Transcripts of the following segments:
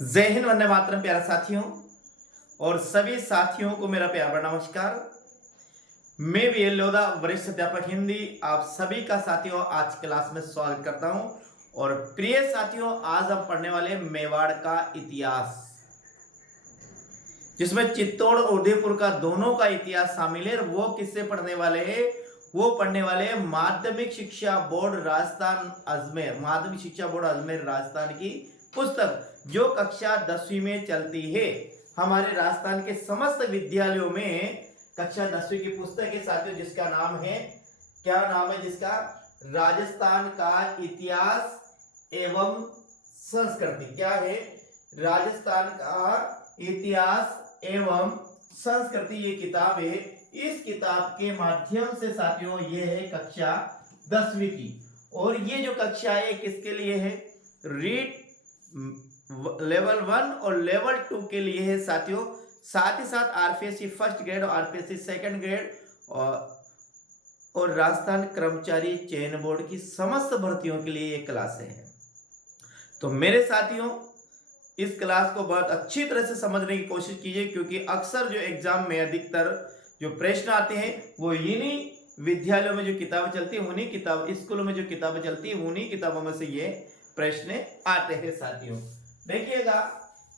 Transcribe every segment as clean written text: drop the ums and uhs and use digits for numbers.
जय हिंद, वंदे मातरम। प्यारा साथियों और सभी साथियों को मेरा प्यार भरा नमस्कार। मैं वीएल लोधा, वरिष्ठ अध्यापक हिंदी, आप सभी का साथियों आज क्लास में स्वागत करता हूं। और प्रिय साथियों, आज हम पढ़ने वाले मेवाड़ का इतिहास, जिसमें चित्तौड़ और उदयपुर का दोनों का इतिहास शामिल है। वो किससे पढ़ने वाले हैं? वो पढ़ने वाले हैं माध्यमिक शिक्षा बोर्ड राजस्थान अजमेर, माध्यमिक शिक्षा बोर्ड अजमेर राजस्थान की पुस्तक, जो कक्षा 10वीं में चलती है। हमारे राजस्थान के समस्त विद्यालयों में कक्षा 10वीं की पुस्तक है साथियों, जिसका नाम है, क्या नाम है जिसका? राजस्थान का इतिहास एवं संस्कृति। क्या है? राजस्थान का इतिहास एवं संस्कृति, ये किताब है। इस किताब के माध्यम से साथियों ये है कक्षा 10वीं की। और ये जो कक्षा है किसके लिए है? रीड लेवल 1 और लेवल 2 के लिए है साथियों। साथ ही साथ आरपीएससी फर्स्ट ग्रेड और आरपीएससी सेकंड ग्रेड और राजस्थान कर्मचारी चयन बोर्ड की समस्त भर्तियों के लिए ये क्लासें हैं। तो मेरे साथियों, इस क्लास को बहुत अच्छी तरह से समझने की कोशिश कीजिए, क्योंकि अक्सर जो एग्जाम में अधिकतर जो प्रश्न आते हैं वो इन्हीं विद्यालयों में जो किताबें चलती है, उन्हीं किताब स्कूलों में जो किताबें चलती है उन्हीं किताबों में से ये प्रश्न आते हैं साथियों। देखिएगा,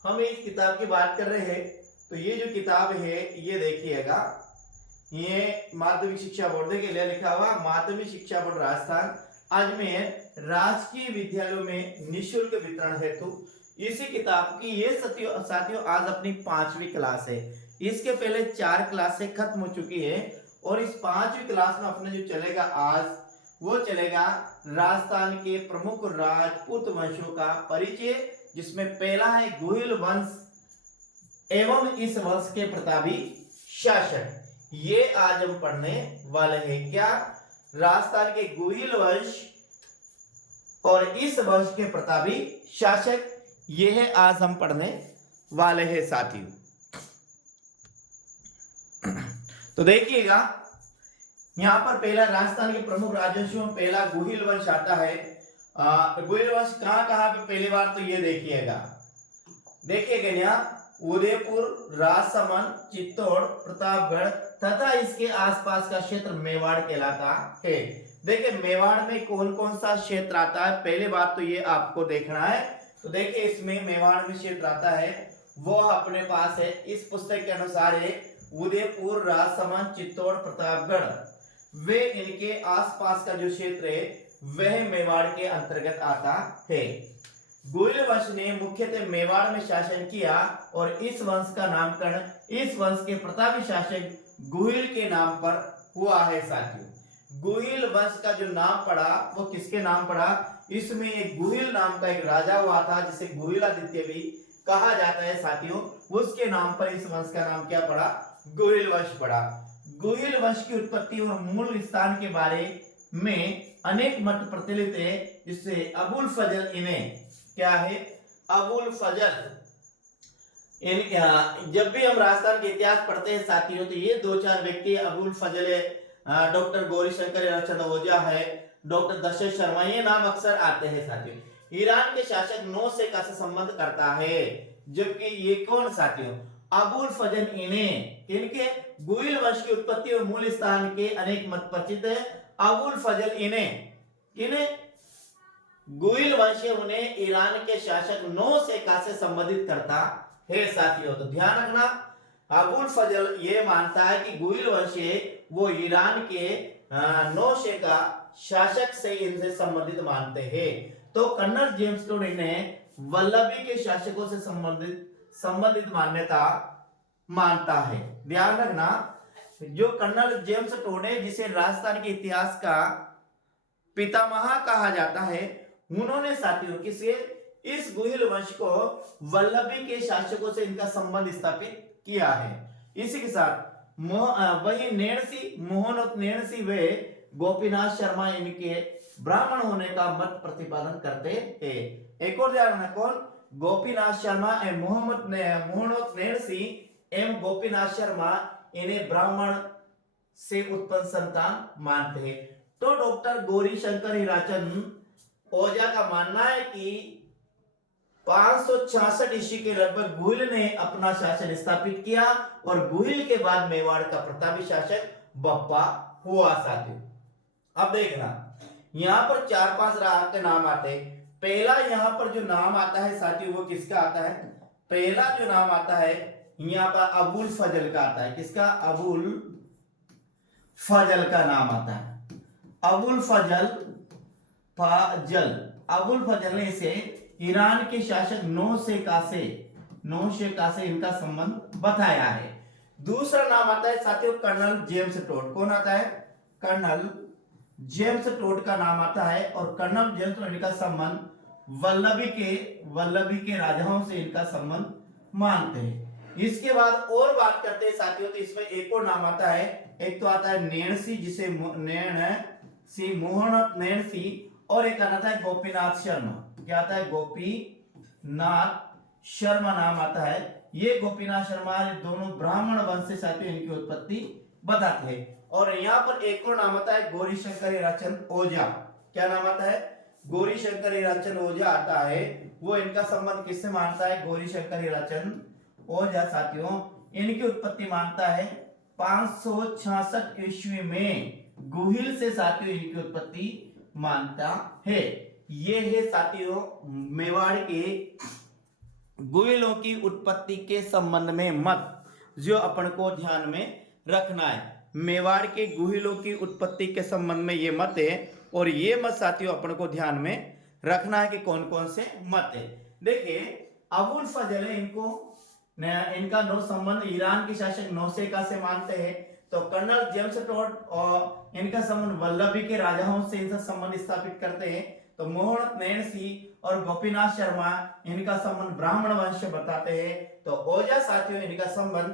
हम इस किताब की बात कर रहे हैं, तो ये जो किताब है ये देखिएगा, ये माध्यमिक शिक्षा बोर्ड, देखिए लिखा हुआ माध्यमिक शिक्षा बोर्ड राजस्थान अजमेर राजकीय विद्यालयों में निःशुल्क वितरण हेतु इसी किताब की ये साथियों आज अपनी 5वीं क्लास है। इसके पहले 4 क्लासें खत्म हो चुकी है और इस 5वीं क्लास में अपने जो चलेगा आज, वो चलेगा राजस्थान के प्रमुख राजपूत वंशों का परिचय, जिसमें पहला है गुहिल वंश एवं इस वंश के प्रतापी शासक। ये आज हम पढ़ने वाले हैं। क्या? राजस्थान के गुहिल वंश और इस वंश के प्रतापी शासक, ये है आज हम पढ़ने वाले हैं साथियों। तो देखिएगा, यहां पर पहला राजस्थान के प्रमुख राजवंशों में पहला गुहिल वंश आता है। गुहिल वंश कहां कहां पे पहली बार? तो ये देखिएगा यहाँ उदयपुर, राजसमंद, चित्तौड़, प्रतापगढ़ तथा इसके आसपास का क्षेत्र मेवाड़ कहलाता है। देखिए मेवाड़ में कौन कौन सा क्षेत्र आता है, पहली बात तो ये आपको देखना है। तो देखिए इसमें मेवाड़ में क्षेत्र आता है, वो अपने पास है इस पुस्तक के अनुसार है उदयपुर, राजसमंद, चित्तौड़, प्रतापगढ़, वे इनके आसपास का जो क्षेत्र है वह मेवाड़ के अंतर्गत आता है। गुहिल वंश ने मुख्यतः मेवाड़ में शासन किया और इस वंश का नामकरण इस वंश के प्रतापी शासक गुहिल के नाम पर हुआ है साथियों। गुहिल वंश का जो नाम पड़ा वो किसके नाम पड़ा? इसमें एक गुहिल नाम का एक राजा हुआ था, जिसे गुहिलादित्य भी कहा जाता है साथियों। उसके नाम पर इस वंश का नाम क्या पड़ा? गुहिल वंश पड़ा। गुहिल वंश की उत्पत्ति और मूल स्थान के बारे में अनेक मत प्रचलित है, जिससे अबुल फजल इन्हें, क्या है? अबुल फजल, जब भी हम राजस्थान के इतिहास पढ़ते हैं साथियों, तो ये 2-4 व्यक्ति, अबुल फजल है, डॉक्टर गौरीशंकर रचंद ओझा है, डॉक्टर दशरथ शर्मा, ये नाम अक्सर आते हैं साथियों। ईरान के शासक नौशेखा से संबंध करता है, जबकि ये कौन साथियों? अबुल फजल इन्हें, इनके गुहिल वंश की उत्पत्ति और मूल स्थान के अनेक मत प्रचित है। अबुल फजल इन्हें गुहिल वंश उन्हें ईरान के शासक नौशेखा से संबंधित करता है साथियों। तो ध्यान रखना, अबुल फजल ये मानता है कि गुहिल वंश वो ईरान के नौशेखा शासक से इनसे संबंधित मानते हैं। तो कर्नल जेम्स टोड इन्हें वल्लभी के शासकों से संबंधित मान्यता मानता है। ध्यान रखना, जो कर्नल जेम्स टोड है, जिसे राजस्थान के इतिहास का पितामह कहा जाता है, उन्होंने साथियों किसे? इस गुहिल वंश को वल्लभी के शासकों से इनका संबंध स्थापित किया है। इसी के साथ वही मोहनोत नेणसी वे गोपीनाथ शर्मा इनके ब्राह्मण होने का मत प्रतिपादन करते हैं। एक और ध्यान रखना, कौन? गोपीनाथ शर्मा एवं मोहनोत नेणसी एवं गोपीनाथ शर्मा इन्हें ब्राह्मण से उत्पन्न संतान मानते हैं। तो डॉक्टर गौरीशंकर हिराचंद ओझा का मानना है कि 566 ईस्वी के लगभग गुहिल ने अपना शासन स्थापित किया और गुहिल के बाद मेवाड़ का प्रतापी शासक बप्पा हुआ साथियों। अब देखना यहाँ पर 4-5 राजा के नाम आते हैं। पहला यहाँ पर जो नाम आता है साथियों वो किसका आता है? पहला जो नाम आता है यहाँ पर अबुल फजल का आता है। किसका? अबुल फजल का नाम आता है। अबुल फजल अबुल फजल ने इसे ईरान के शासक नौ से कासे इनका संबंध बताया है। दूसरा नाम आता है साथियों कर्नल जेम्स टोड। कौन आता है? कर्नल जेम्स टोड का नाम आता है और कर्नल जेम्स टोड का संबंध वल्लभी के राजाओं से इनका संबंध मानते हैं। इसके बाद और बात करते हैं साथियों तो इसमें एक और नाम आता है। एक तो आता है नैणसी जिसे नैणसी और एक आता है गोपीनाथ शर्मा। क्या आता है? गोपीनाथ शर्मा नाम आता है। ये गोपीनाथ शर्मा दोनों ब्राह्मण वंश से साथियों इनकी उत्पत्ति बताते हैं। और यहाँ पर एक और नाम आता है गौरीशंकर हीराचंद ओझा। क्या नाम आता है? गौरीशंकर हीराचंद ओझा आता है। वो इनका संबंध किससे मानता है? गौरीशंकर हीराचंद ओझा साथियों इनकी उत्पत्ति मानता है 566 ईस्वी में गुहिल से साथियों इनकी उत्पत्ति मानता है। ये है साथियों मेवाड़ के गुहिलों की उत्पत्ति के संबंध में मत जो अपन को ध्यान में रखना है। मेवाड़ के गुहिलों की उत्पत्ति के संबंध में ये मत है और ये मत साथियों अपन को ध्यान में रखना है कि कौन कौन से मत है। देखिए अबुल फजल इनका नो संबंध ईरान के शासक नौसेका से मानते हैं। तो कर्नल जेम्स टोड और इनका संबंध वल्लभी के राजाओं से इनका संबंध स्थापित करते हैं। तो मोहन नैणसी और गोपीनाथ शर्मा इनका संबंध ब्राह्मण वंश से बताते हैं। तो ओझा साथियों इनका संबंध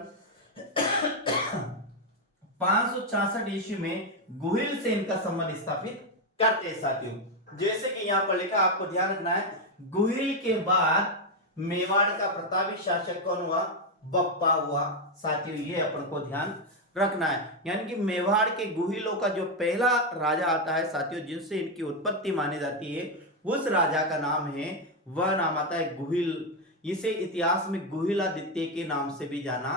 566 ईस्वी में गुहिल से इनका संबंध स्थापित करते हैं साथियों। जैसे कि यहाँ पर लिखा आपको ध्यान रखना है गुहिल के बाद मेवाड़ का प्रतापी शासक कौन हुआ? बप्पा हुआ साथियों। ये अपन को ध्यान रखना है। यानी कि मेवाड़ के गुहिलों का जो पहला राजा आता है साथियों जिनसे इनकी उत्पत्ति मानी जाती है उस राजा का नाम है वह नाम आता है गुहिल। इसे इतिहास में गुहिलादित्य के नाम से भी जाना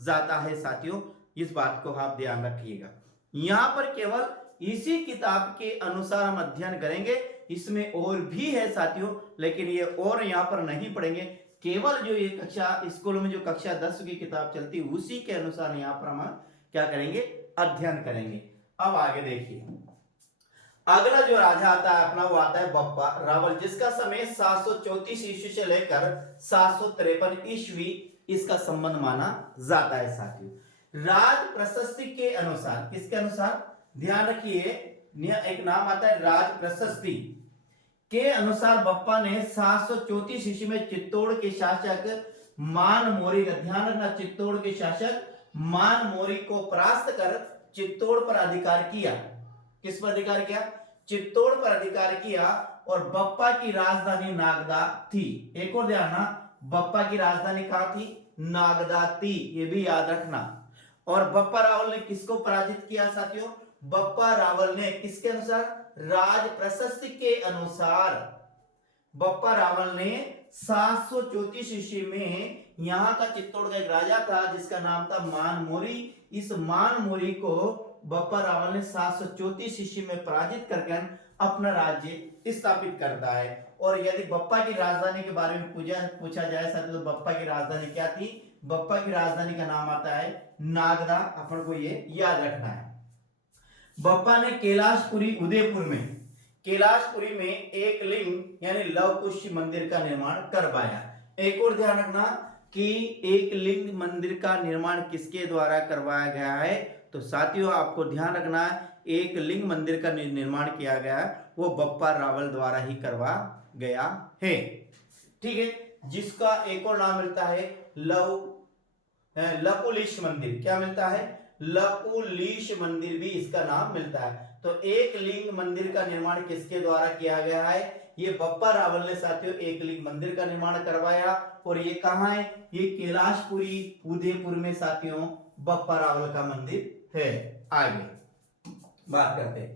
जाता है साथियों। इस बात को आप ध्यान रखिएगा। यहाँ पर केवल इसी किताब के अनुसार हम अध्ययन करेंगे। इसमें और भी है साथियों लेकिन ये और यहाँ पर नहीं पढ़ेंगे। केवल जो ये कक्षा स्कूल में जो कक्षा 10 की किताब चलती है उसी के अनुसार यहाँ पर हम क्या करेंगे? अध्ययन करेंगे। अब आगे देखिए अगला जो राजा आता है अपना वो आता है बप्पा रावल जिसका समय 734 ईस्वी से लेकर 753 ईस्वी इसका संबंध माना जाता है साथियों। राज प्रशस्ति के अनुसार किसके अनुसार? ध्यान रखिए एक नाम आता है राज प्रशस्ति के अनुसार बप्पा ने 734 ईस्वी में चित्तौड़ के शासक मान मोरी का ध्यान रखना। चित्तौड़ के शासक मान मोरी को परास्त कर चित्तौड़ पर अधिकार किया। किस पर अधिकार किया? चित्तौड़ पर अधिकार किया और बप्पा की राजधानी नागदा थी। एक और ध्यान ना बप्पा की राजधानी कहां थी? नागदा थी। ये भी याद रखना। और बप्पा रावल ने किसको पराजित किया साथियों? बप्पा रावल ने किसके अनुसार? राज प्रशस्ति के अनुसार बप्पा रावल ने 734 ईस्वी में यहाँ का चित्तौड़ का एक राजा था जिसका नाम था मान मोरी। इस मान मोरी को बप्पा रावल ने 734 ईस्वी में पराजित करके अपना राज्य स्थापित करता है। और यदि बप्पा की राजधानी के बारे में पूछा जाए साथियों तो बप्पा की राजधानी क्या थी? बप्पा की राजधानी का नाम आता है नागदा। अपन को ये याद रखना है। बप्पा ने कैलाशपुरी में एक लिंग यानी लव कुश मंदिर का निर्माण करवाया। एक और ध्यान रखना कि एक लिंग मंदिर का निर्माण किसके द्वारा करवाया गया है? तो साथियों आपको ध्यान रखना है एक लिंग मंदिर का निर्माण किया गया है वो बप्पा रावल द्वारा ही करवा गया है। ठीक है। जिसका एक और नाम मिलता है लकुलिश मंदिर। क्या मिलता है? लकुलिश मंदिर भी इसका नाम मिलता है। तो एक लिंग मंदिर का निर्माण किसके द्वारा किया गया है? ये बप्पा रावल ने साथियों एक लिंग मंदिर का निर्माण करवाया। और ये कहां है? ये कैलाशपुरी उदयपुर में साथियों बप्पा रावल का मंदिर है। आगे बात करते हैं।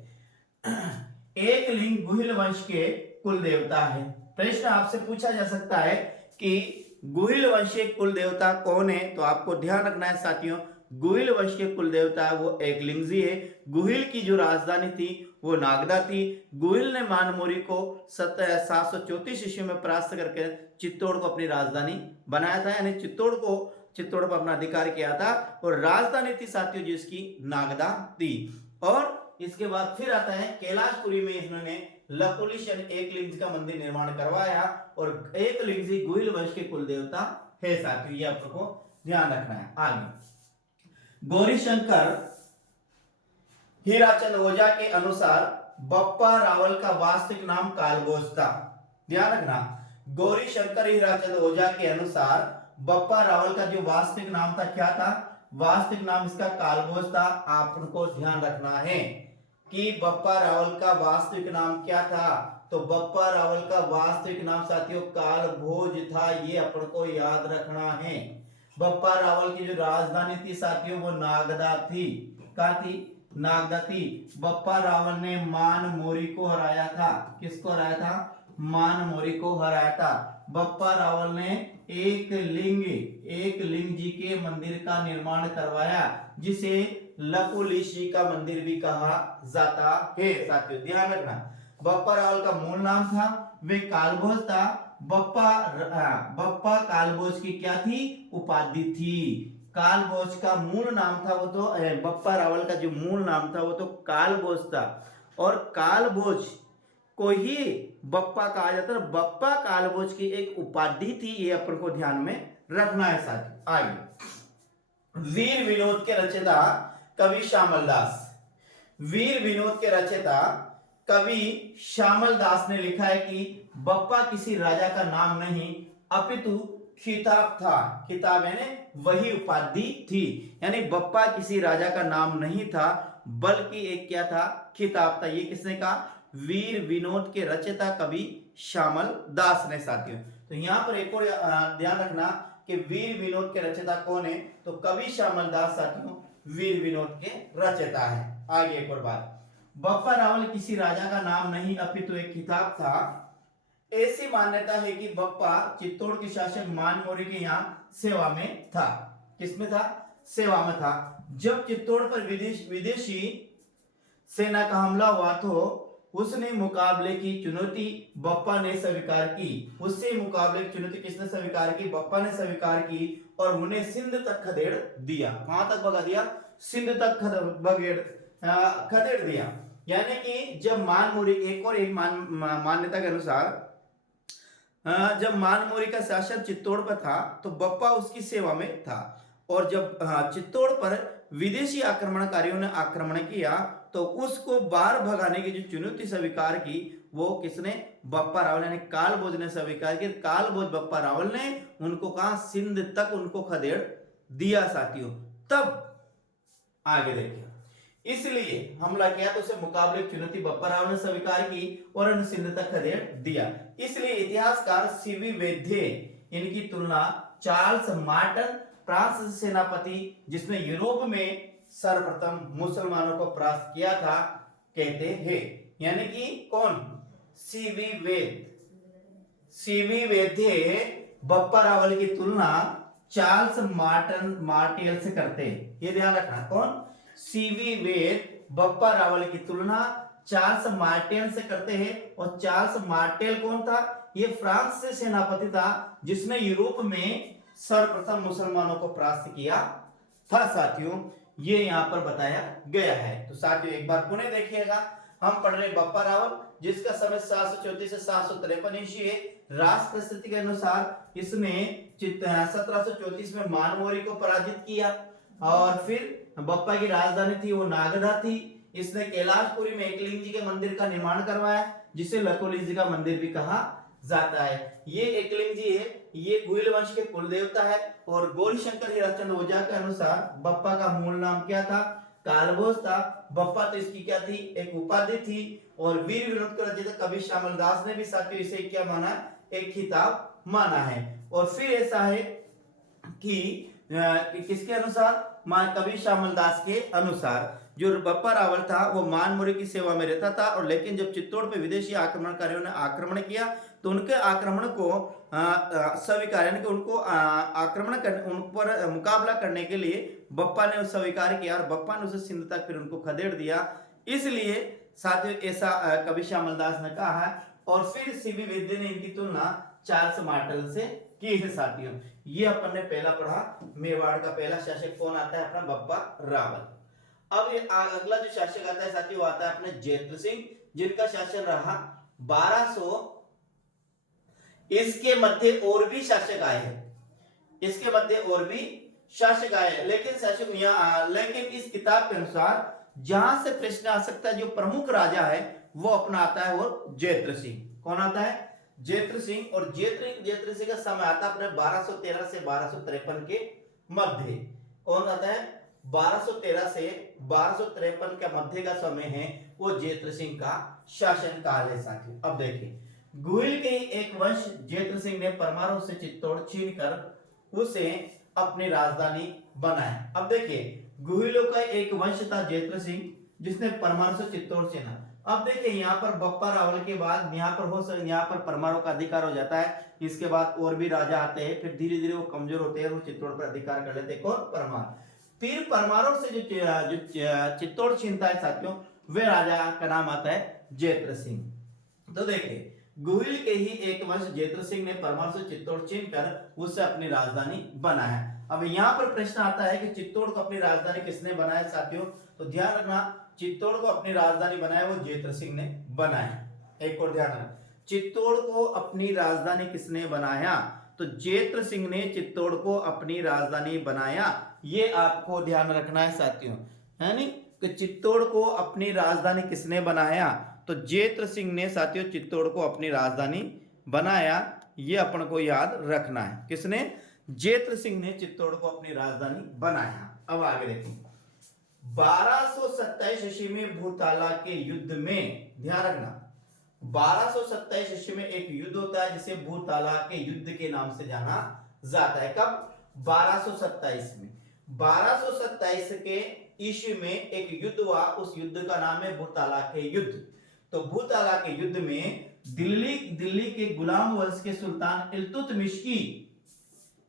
एक लिंग गुहिल वंश के कुल देवता है। प्रश्न आपसे पूछा जा सकता है कि गुहिल वंश के कुल देवता कौन है, तो आपको ध्यान रखना है साथियों, गुहिल वंश के कुल देवता है वो एकलिंगजी है। गुहिल की जो राजधानी थी वो नागदा थी। गुहिल ने मानमोरी को 734 ईस्वी में परास्त करके चित्तौड़ को अपनी राजधानी बनाया था, यानी चित्तौड़ पर अपना अधिकार किया था, और राजधानी थी साथियों जिसकी नागदा थी। और इसके बाद फिर आता है कैलाशपुरी में इन्होंने लकुलिशन एकलिंग का मंदिर निर्माण करवाया, और एकलिंगजी गुहिल वंश के कुल देवता है साथियों, ये आपको ध्यान रखना है। आगे गौरीशंकर हीराचंद ओझा के अनुसार बप्पा रावल का वास्तविक नाम कालभोज था। ध्यान रखना, गौरीशंकर हीराचंद ओझा के अनुसार बप्पा रावल का जो वास्तविक नाम था क्या था, वास्तविक नाम इसका कालभोज था। आपको ध्यान रखना है कि बप्पा रावल का वास्तविक नाम क्या था, तो बप्पा रावल का वास्तविक नाम साथियों कालभोज था, ये अपन को याद रखना है। बप्पा रावल की जो राजधानी थी साथियों वो नागदा थी। क्या थी? नागदा थी। बप्पा रावल ने मानमोरी को हराया था। किसको हराया था? मानमोरी को हराया था। बप्पा रावल ने एक लिंग जी के मंदिर का निर्माण करवाया, जिसे लकुलिश जी का मंदिर भी कहा जाता है साथियों, ध्यान रखना। बप्पा रावल का मूल नाम था वे कालभोज था। बप्पा कालभोज की क्या थी? उपाधि थी। कालभोज का मूल नाम था वो तो बप्पा रावल का जो मूल नाम था वो तो कालभोज था, और कालभोज को ही बप्पा कहा जाता है। बप्पा कालभोज की एक उपाधि थी, ये अपन को ध्यान में रखना है साथियों। आगे वीर विनोद के रचयिता कवि श्यामल दास। वीर विनोद के रचयिता कवि श्यामल दास ने लिखा है कि बप्पा किसी राजा का नाम नहीं अपितु खिताब था। खिताब यानी वही उपाधि थी, यानी बप्पा किसी राजा का नाम नहीं था बल्कि एक क्या था? खिताब था। ये किसने कहा? वीर विनोद के रचयिता कवि श्यामल दास ने साथियों। तो यहाँ पर एक और ध्यान रखना कि वीर विनोद के रचयिता कौन है, तो कवि श्यामल दास साथियों वीर विनोद के रचयिता है। आगे एक और बात, बप्पा रावल किसी राजा का नाम नहीं अपितु एक खिताब था। ऐसी मान्यता है कि बप्पा चित्तौड़ के शासक मानमोरी के यहाँ सेवा में था। किसमें था? सेवा में था। जब चित्तौड़ पर विदेशी सेना का हमला हुआ तो उसने मुकाबले की चुनौती बप्पा ने स्वीकार की। उससे मुकाबले की चुनौती किसने स्वीकार की? बप्पा ने स्वीकार की, और उन्हें सिंध तक खदेड़ दिया। कहां तक भगा दिया? सिंध तक खदेड़ दिया। यानी कि जब मानमोरी, एक और एक मान्यता के अनुसार जब मानमोरी का शासन चित्तौड़ पर था तो बप्पा उसकी सेवा में था, और जब चित्तौड़ पर विदेशी आक्रमणकारियों ने आक्रमण किया तो उसको बाहर भगाने की जो चुनौती स्वीकार की वो किसने? बप्पा रावल यानी कालभोज ने स्वीकार की। कालभोज बप्पा रावल ने उनको कहा सिंध तक उनको खदेड़ दिया साथियों। तब आगे देखिए, इसलिए हमला किया तो उसे मुकाबले की चुनौती बप्पा रावल ने स्वीकार की और उन्हें सिंध तक खदेड़ दिया। इसलिए इतिहासकार सीवी वैद्य इनकी तुलना चार्ल्स मार्टन फ्रांस सेनापति जिसने यूरोप में सर्वप्रथम मुसलमानों को परास्त किया था कहते हैं। यानी कि कौन? सीवी वैद्य बप्पा रावल की तुलना चार्ल्स मार्टियल से करते हैं। ये ध्यान रखना। कौन? सीवी वेद बप्पा रावल की तुलना चार्ल्स मार्टियल से करते हैं। और चार्ल्स मार्टियल कौन था? ये फ्रांस से सेनापति था जिसने यूरोप में सर्वप्रथम मुसलमानों को परास्त किया था साथियों। ये यहाँ पर बताया गया है। तो साथियों एक बार पुनः देखिएगा, हम पढ़ रहे बप्पा रावल जिसका समय 734 से 753 ईस्वी है। राष्ट्र स्थिति के अनुसार इसने 1734 में मानमोरी को पराजित किया, और फिर बप्पा की राजधानी थी वो नागदा थी। इसने कैलाशपुरी में एकलिंग जी के मंदिर का निर्माण करवाया जिसे लकुलिश जी का मंदिर भी कहा जाता है। ये एकलिंग जी है, ये गुहिल वंश के कुल देवता है। और गौरीशंकर हीराचंद ओझा के अनुसार बप्पा का मूल नाम क्या था? कालभोज था। बप्पा तो इसकी क्या थी? एक उपाधि थी। और वीर विनोद के रचयिता कवि श्यामल दास ने भी साथियों इसे क्या माना? एक खिताब माना है। और फिर ऐसा है कि किसके अनुसार? कवि श्यामल दास के अनुसार जो बप्पा रावल था वो मानमुरी की सेवा में रहता था, और लेकिन जब चित्तौड़ पे विदेशी आक्रमणकारियों ने आक्रमण किया तो उनके आक्रमण को स्वीकार, यानी कि उनको आक्रमण कर उन पर मुकाबला करने के लिए बप्पा ने स्वीकार किया, और बप्पा ने उसे सिंध तक फिर उनको खदेड़ दिया। इसलिए साथियों ऐसा कवि श्यामल दास ने कहा है। और फिर सीवी विद्या ने इनकी तुलना चार्ल्स मार्टेल से की है साथियों। ये अपन ने पहला पढ़ा, मेवाड़ का पहला शासक कौन आता है, अपना बप्पा रावल। अब ये अगला जो शासक आता है साथियों वो आता है अपने जैत्र सिंह, जिनका शासन रहा 1200। इसके मध्य और भी शासक आए हैं, इसके मध्य और भी शासक आए हैं, लेकिन शासक यहाँ, लेकिन इस किताब के अनुसार जहां से प्रश्न आ सकता है जो प्रमुख राजा है वो अपना आता है वो जैत्र सिंह। कौन आता है, जैत्र सिंह। और जैत्र सिंह का समय आता है अपने 1213 से 1253 के मध्य। कौन आता है, 1213 से 1253 के मध्य का समय है वो जैत्र सिंह का शासन काल है साथियों। अब देखिए, गुहिल के एक वंश जैत्र सिंह ने परमाणु से चित्तौड़ छीनकर उसे अपनी राजधानी बनाया। अब देखिए, गुहिलों का एक वंश था जैत्र सिंह, जिसने परमाणु से चित्तौड़ छीना। अब देखिए यहाँ पर बप्पा रावल के बाद यहाँ पर परमाणु का अधिकार हो जाता है। इसके बाद और भी राजा आते हैं, फिर धीरे धीरे वो कमजोर होते हैं, वो चित्तौड़ पर अधिकार कर लेते हैं। कौन, परमाणु। फिर परमाणु से जो चित्तौड़ छीनता है साथियों, वे राजा का नाम आता है जैत्र सिंह। तो देखिए, गुहिल के ही एक वंश जैत्र सिंह ने परमाणु से चित्तौड़ छीनकर उससे अपनी राजधानी बनाया। अब यहाँ पर प्रश्न आता है कि चित्तौड़ को अपनी राजधानी किसने बनाया साथियों, तो ध्यान रखना, चित्तौड़ को अपनी राजधानी बनाया वो जैत्र सिंह ने बनाया। एक और ध्यान रखना, चित्तौड़ को अपनी राजधानी किसने बनाया, तो जैत्र सिंह ने चित्तौड़ को अपनी राजधानी बनाया। ये आपको ध्यान रखना है साथियों, है नी, कि चित्तौड़ को अपनी राजधानी किसने बनाया, तो जैत्र सिंह ने साथियों चित्तौड़ को अपनी राजधानी बनाया। ये अपन को याद रखना है, किसने, जैत्र सिंह ने चित्तौड़ को अपनी राजधानी बनाया। अब आगे देखिए, 1227 ईस्वी में भूताला के युद्ध में, ध्यान रखना 1227 ईस्वी में एक युद्ध होता है जिसे भूताला के युद्ध के नाम से जाना जाता है। कब, 1227 में, 1227 के ईस्वी में एक युद्ध हुआ, उस युद्ध का नाम है भूताला के युद्ध। तो भूताला के युद्ध में दिल्ली के गुलाम वंश के सुल्तान इल्तुतमिश की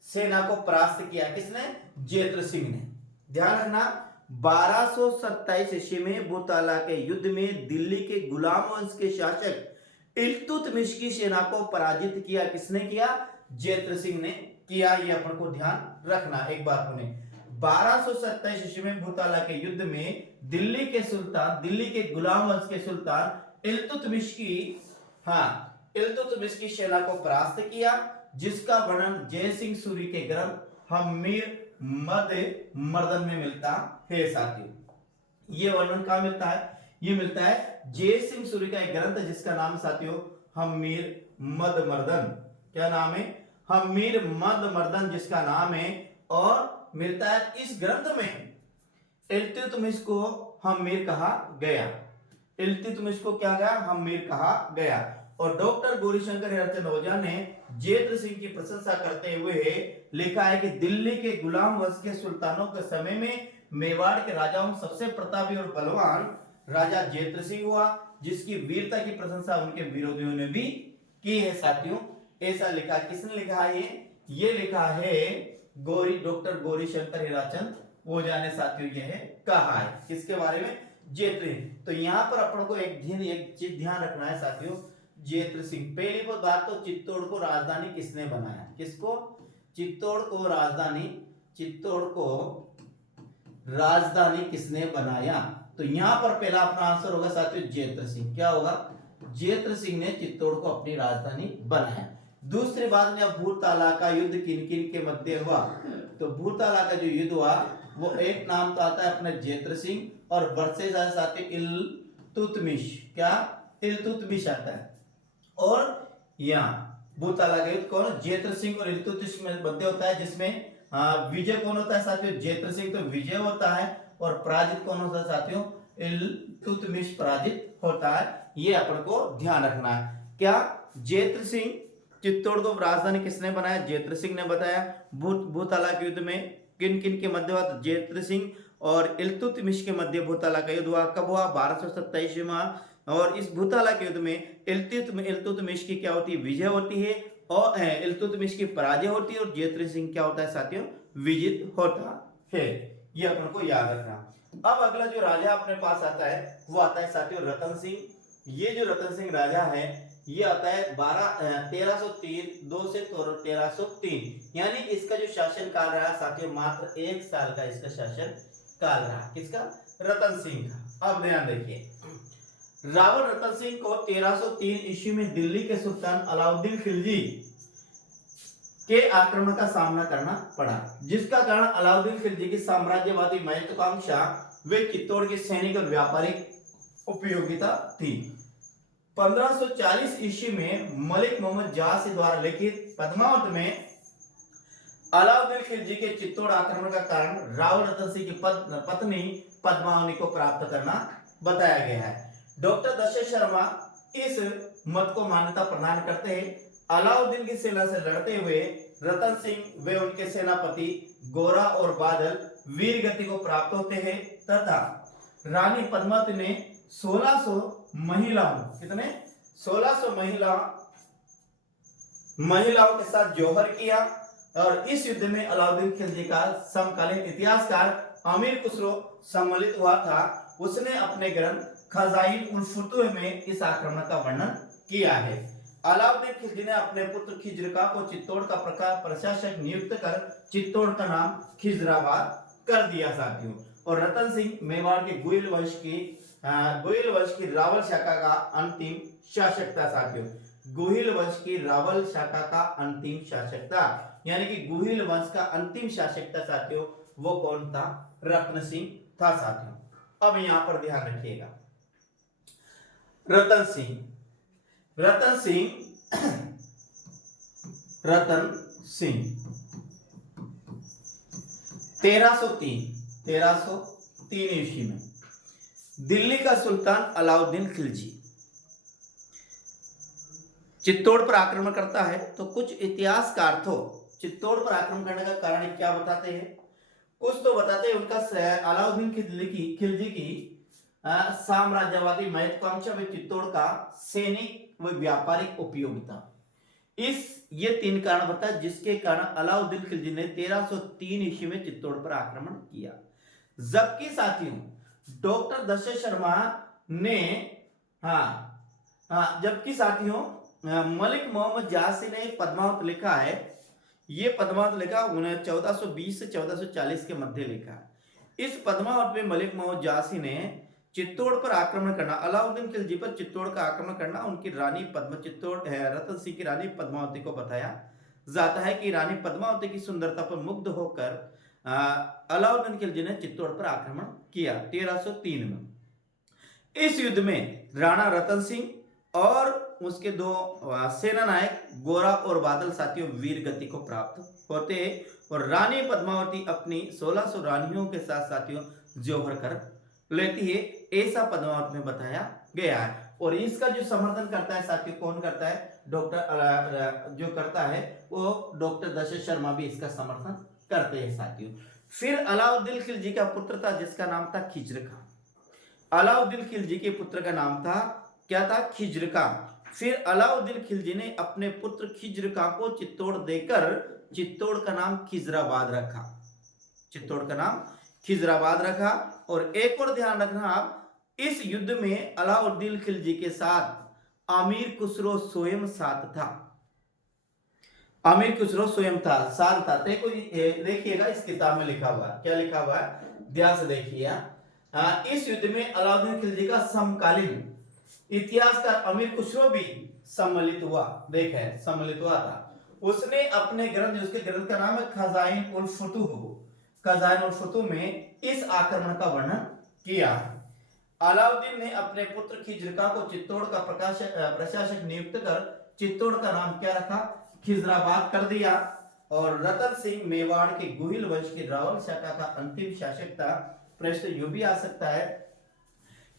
सेना को परास्त किया। किसने, जैत्र सिंह ने। ध्यान रखना, 1227 ईस्वी में भूताला के युद्ध में दिल्ली के गुलाम वंश के शासक इल्तुतमिश की सेना को पराजित किया। किसने किया, जैत्र सिंह ने किया। ये अपन को ध्यान रखना। एक बार सुने, 1227 ईस्वी में भूताला के युद्ध में दिल्ली के गुलाम वंश के सुल्तान इल्तुतमिश की सेना को परास्त किया, जिसका वर्णन जय सिंह सूरी के ग्रंथ हम्मीर मद मर्दन में मिलता है साथियों। ये वर्णन कहाँ मिलता है, ये मिलता है जय सिंह सूरी का एक ग्रंथ है जिसका नाम साथियों हम्मीर मद मर्दन। क्या नाम है, हम्मीर मद मर्दन जिसका नाम है। और मिलता है इस ग्रंथ में इल्तुतमिश को हम्मीर कहा गया। इल्तुतमिश को क्या गया, हम्मीर कहा गया। और डॉक्टर गौरीशंकर हेराचंद ओझा ने जैत्र सिंह की प्रशंसा करते हुए लिखा है कि दिल्ली के गुलाम वंश के सुल्तानों के समय में मेवाड़ के राजाओं में सबसे प्रतापी और बलवान राजा जैत्र सिंह हुआ, जिसकी वीरता की प्रशंसा उनके विरोधियों ने भी की है साथियों। ऐसा लिखा, किसने लिखा है, ये लिखा है डॉक्टर गौरीशंकर हेराचंद ओझा ने साथियों यह कहा है। किसके बारे में, जैत्र। तो यहाँ पर अपन को एक चीज ध्यान रखना है साथियों, जैत्र सिंह। पहली बात तो चित्तौड़ को राजधानी किसने बनाया, किसको, चित्तौड़ को राजधानी किसने बनाया, तो यहां पर पहला अपना आंसर होगा साथियों जैत्र सिंह। क्या होगा, जैत्र सिंह ने चित्तौड़ को अपनी राजधानी बनाया। दूसरी बात में, भूताला का युद्ध किन किन के मध्य हुआ, तो भूताला का जो युद्ध हुआ वो एक नाम तो आता है अपने जैत्र सिंह और वर्षे साथी इल्तुतमिश। क्या, इल्तुतमिश आता है। और यहाँ भूताला का युद्ध कौन, जैत्र सिंह और इल्तुतमिश में मध्य होता है, जिसमें विजय कौन होता है साथियों, जैत्र सिंह तो विजय होता है, और पराजित कौन होता है साथियों, इल्तुतमिश पराजित होता है। ये अपन को ध्यान रखना है। क्या, जैत्र सिंह, चित्तौड़ को राजधानी किसने बनाया, जैत्र सिंह ने बताया। भूताला के युद्ध में किन किन के मध्य हुआ, जैत्र सिंह और इल्तुतमिश के मध्य भूताला का युद्ध हुआ। कब हुआ? 1227 में। और इस भूताला के युद्ध में इल्तुतमिश की क्या होती है? विजय होती है, और इल्तुतमिश की पराजय होती है, और जयद्रथ सिंह क्या होता है साथियों? विजित होता है। ये अपन को याद रखना। अब अगला जो राजा अपने पास आता है वो आता है साथियों रतन सिंह। ये जो रतन सिंह राजा है ये आता है 1303 से 1303, यानी इसका जो शासन काल रहा साथियों मात्र 1 साल का इसका शासन काल रहा। किसका? रतन सिंह का। अब ध्यान देखिए, रावण रतन सिंह को 1303 ईस्वी में दिल्ली के सुल्तान अलाउद्दीन खिलजी के आक्रमण का सामना करना पड़ा, जिसका कारण अलाउद्दीन खिलजी की साम्राज्यवादी महत्वाकांक्षा वे चित्तौड़ की सैनिक और व्यापारिक उपयोगिता थी। 1540 ईस्वी में मलिक मोहम्मद जासी द्वारा लिखित पद्मावत में अलाउद्दीन खिलजी के चित्तौड़ आक्रमण का कारण रावण रतन सिंह की पत्नी पद्मावती को प्राप्त करना बताया गया है। डॉक्टर दशरथ शर्मा इस मत को मान्यता प्रदान करते हैं। अलाउद्दीन की सेना से लड़ते हुए रतन सिंह वे उनके सेनापति गोरा और बादल वीर गति को प्राप्त होते हैं तथा रानी पद्मावती ने 1600 महिलाओं, कितने? 1600 महिलाओं के साथ जौहर किया। और इस युद्ध में अलाउद्दीन खिलजी का समकालीन इतिहासकार अमीर खुसरो सम्मिलित हुआ था। उसने अपने ग्रंथ खजाइन उल फुतूह में इस आक्रमण का वर्णन किया है। अलाउद्दीन खिलजी ने अपने पुत्र खिजरका को चित्तौड़ का प्रशासक नियुक्त कर चित्तौड़ का नाम खिजराबाद कर दिया साथियों। और रतन सिंह मेवाड़ के गोयल वंश की रावल शाखा का अंतिम शासक था साथियों। गोहिल वंश की रावल शाखा का अंतिम शासक था, यानी कि गोहिल वंश का अंतिम शासक था साथियों। वो कौन था? रत्न सिंह था साथियों। अब यहां पर ध्यान रखिएगा, रतन सिंह 1303 ईस्वी में दिल्ली का सुल्तान अलाउद्दीन खिलजी चित्तौड़ पर आक्रमण करता है। तो कुछ इतिहासकार तो चित्तौड़ पर आक्रमण करने का कारण क्या बताते हैं? कुछ तो बताते हैं उनका अलाउद्दीन खिलजी की साम्राज्यवादी महत्वाकांक्षा व चित्तौड़ का सैनिक व व्यापारिक उपयोगिता। ये 3 कारण बताए जिसके कारण अलाउद्दीन खिलजी ने 1303 ईस्वी में चित्तौड़ पर आक्रमण किया। जबकि साथियों डॉक्टर दशरथ शर्मा ने जबकि साथियों मलिक मोहम्मद जासी ने पद्मावत लिखा है। ये पद्मावत लिखा उन्हें 1420 से 1440 के मध्य लिखा है। इस पद्मावत में मलिक मोहम्मद जासी ने चित्तौड़ पर आक्रमण करना, अलाउद्दीन खिलजी पर चित्तौड़ का आक्रमण करना उनकी रानी रतन सिंह की रानी पद्मावती को बताया जाता है कि रानी पद्मावती की सुंदरता पर मुग्ध होकर अलाउद्दीन खिलजी ने चित्तौड़ पर आक्रमण किया 1303 में। इस युद्ध में राणा रतन सिंह और उसके 2 सेना नायक गोरा और बादल साथियों वीर गति को प्राप्त होते हैं और रानी पद्मावती अपनी 1600 रानियों के साथ साथियों जौहर कर लेती है, ऐसा पद्मावत में बताया गया है। और इसका जो समर्थन करता है साथियों कौन करता है? डॉक्टर जो करता है वो डॉक्टर दशरथ शर्मा भी इसका समर्थन करते हैं साथियों। फिर अलाउद्दीन खिलजी का पुत्र था जिसका नाम था खिज्र खान। अलाउद्दीन खिलजी के पुत्र का नाम था क्या था? खिज्र खान। फिर अलाउद्दीन खिलजी ने अपने पुत्र खिज्र खान को चित्तौड़ देकर चित्तौड़ का नाम खिजराबाद रखा। चित्तौड़ का नाम खिजराबाद रखा। और एक और ध्यान रखना आप, इस युद्ध में अलाउद्दीन खिलजी के साथ अमीर खुसरो स्वयं साथ था। अमीर खुसरो स्वयं था साथ था। देखिएगा इस किताब में लिखा हुआ है, क्या लिखा हुआ है ध्यान से देखिए। इस युद्ध में अलाउद्दीन खिलजी का समकालीन इतिहासकार अमीर खुसरो भी सम्मिलित हुआ। देखे सम्मिलित हुआ था। उसने अपने ग्रंथ, उसके ग्रंथ का नाम है खजाइन उल फुतूह में इस आक्रमण का वर्णन किया। अलाउद्दीन ने अपने पुत्र खिजरका को चित्तौड़ का प्रशासक नियुक्त कर चित्तौड़ का नाम क्या रखा? खिजराबाद कर दिया। और रतन सिंह मेवाड़ के गोहिल वंश की रावल शाखा का अंतिम शासक था। प्रश्न यू भी आ सकता है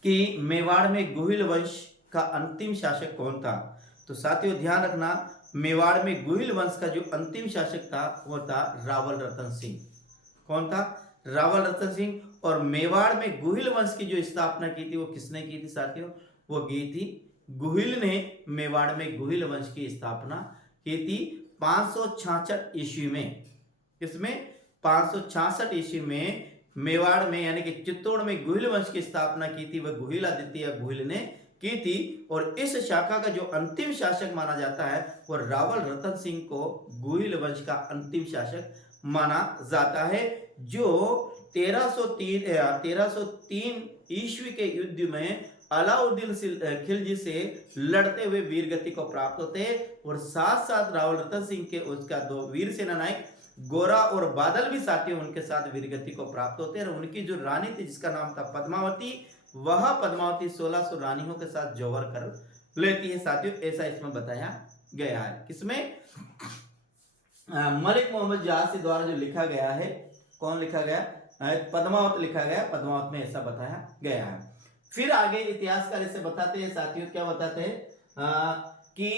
कि मेवाड़ में गोहिल वंश का अंतिम शासक कौन था? तो साथियों ध्यान रखना, मेवाड़ में गोहिल वंश का जो अंतिम शासक था वो था रावल रतन सिंह। कौन था? रावल रतन सिंह। और मेवाड़ में गुहिल वंश की जो स्थापना की थी वो किसने की थी साथियों? वो की थी गुहिल ने मेवाड़ में गुहिल वंश की स्थापना की थी 566 ईस्वी में। किसमें? 566 ईस्वी में मेवाड़ में यानी कि चित्तौड़ में गुहिल वंश की स्थापना की थी, वह गुहिल आदित्य गुहिल ने की थी। और इस शाखा का जो अंतिम शासक माना जाता है वो रावल रतन सिंह को गुहिल वंश का अंतिम शासक माना जाता है, जो 1303 ईस्वी के युद्ध में अलाउद्दीन खिलजी से लड़ते हुए वीरगति को प्राप्त होते हैं। और साथ साथ रावल रतन सिंह के उसका दो वीर सेना नायक गोरा और बादल भी साथियों उनके साथ वीरगति को प्राप्त होते हैं। और उनकी जो रानी थी जिसका नाम था पद्मावती, वह पद्मावती 1600 रानियों के साथ जौहर कर लेती है साथियों, ऐसा इसमें बताया गया है। किसमें? मलिक मोहम्मद जहासी द्वारा जो लिखा गया है, कौन लिखा गया? पद्मावत लिखा गया, पद्मावत में ऐसा बताया गया है। फिर आगे इतिहासकार इसे बताते हैं साथियों, क्या बताते हैं कि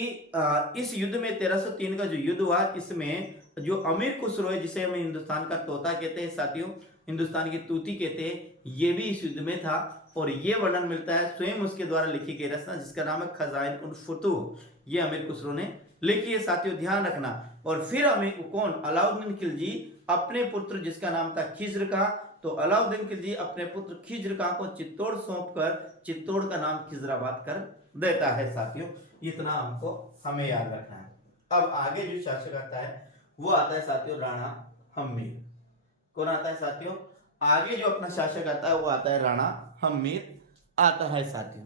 इस युद्ध में 1303 का जो युद्ध हुआ, इसमें जो अमीर खुसरो है, जिसे हम हिंदुस्तान का तोता कहते हैं साथियों, हिंदुस्तान की तूती कहते हैं, ये भी इस युद्ध में था। और ये वर्णन मिलता है स्वयं उसके द्वारा लिखी गई रचना जिसका नाम है खजाइन उल फुतूह, ये अमीर खुसरो ने लिखी है साथियों, ध्यान रखना। और फिर हमें कौन? अलाउद्दीन खिलजी अपने पुत्र जिसका नाम था खिज्र का, तो अलाउद्दीन खिलजी अपने पुत्र खिज्र का को चित्तौड़ सौंपकर चित्तौड़ का नाम खिजराबाद कर देता है साथियों, इतना हमको हमें याद रखना है। अब आगे जो शासक आता है वो आता है साथियों राणा हम्मीर। कौन आता है साथियों? आगे जो अपना शासक आता है वो आता है राणा हम्मीर आता है साथियों।